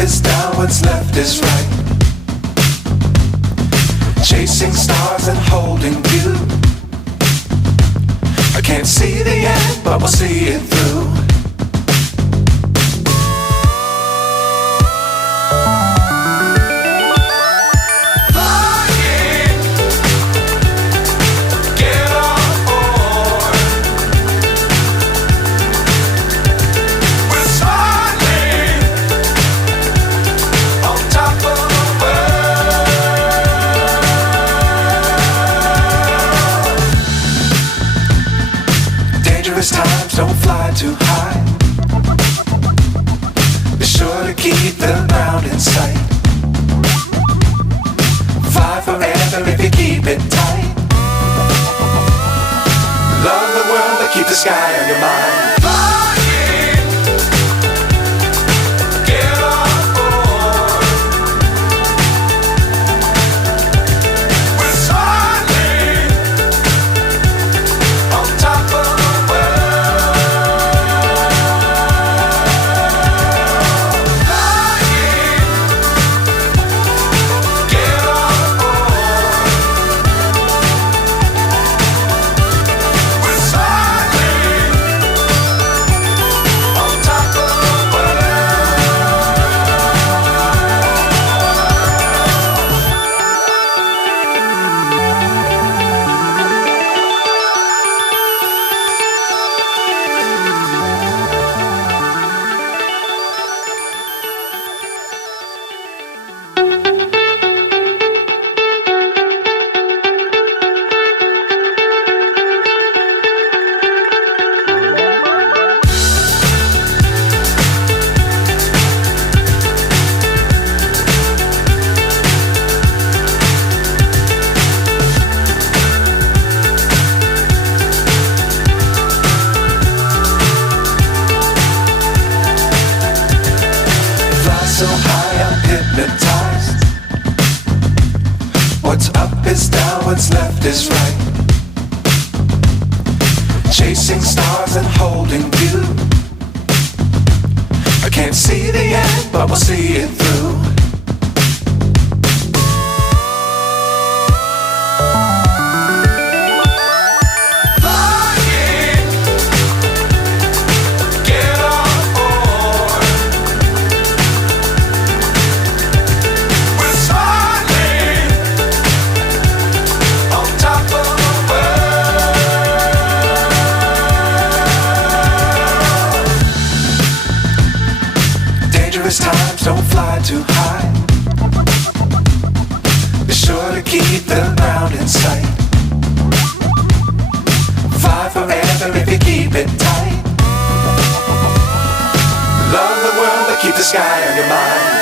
is down, what's left is right. Chasing stars and holding you. I can't see the end, but we'll see it through. Times don't fly too high. Be sure to keep the ground in sight. Fly forever if you keep it tight. Love the world but keep the sky on your mind. So high I'm hypnotized. What's up is down, what's left is right. Chasing stars and holding you. I can't see the end, but we'll see it through. Times don't fly too high. Be sure to keep the ground in sight. Fly forever if you keep it tight. Love the world but keep the sky on your mind.